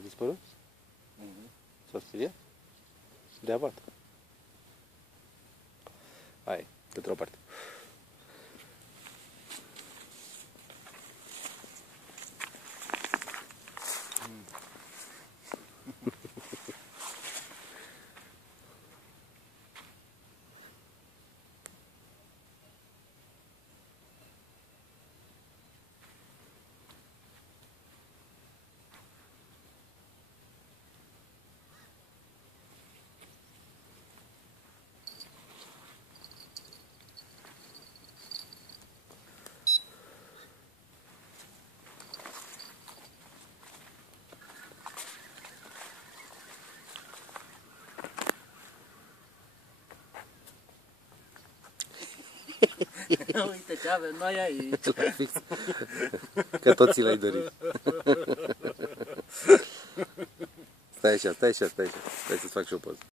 A dispărut? S-a speriat? De abat. Hai, dă-te la o parte. Uite ce avem noi aici. Că tot ți l-ai dorit. Stai așa, stai să-ți fac și o poză.